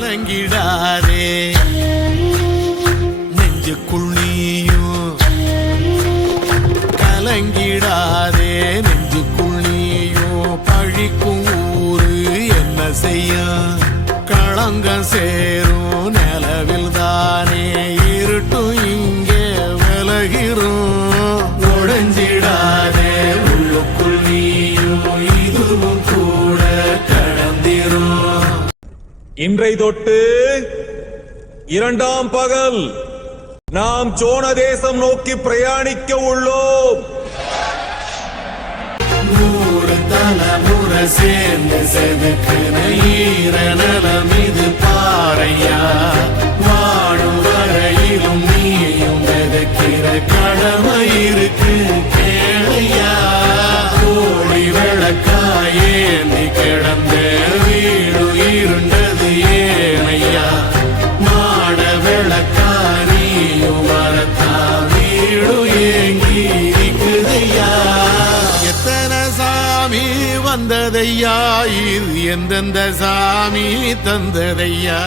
கலங்கிடாதே நெஞ்சுக்குள் நீயும் கலங்கிடாதே நெஞ்சுக்குள் நீயும் பழிக்கும் ஊரு என்ன செய்ய களங்கம் சேரும் நிலவில் தானே இருட்டும் இங்கே விலகிறோம் உடைஞ்சிடாதே உள்ளுக்குள் நீயும் இதுவும் கூட கடந்திரும். இன்றை தொட்டு 2ஆம் பகல் நாம் சோழ தேசம் நோக்கி பிரயாணிக்க உள்ளோம். 100 தலைமுறை சேர்ந்து செதுக்கின ஈரநலம் இது பாறையா வாழும் வரையிலும் நீயும் விதைக்கிற கடமை இருக்கு கேளையா கோழி விளக்காயேந்தி கிடந்த வீடு இருண்டது ஏனையா மாட விளக்காரியும் வரத்தா வீடு ஏங்கி இருக்குதையா எத்தனை சாமி வந்ததையா இது எந்தெந்த சாமி தந்ததையா.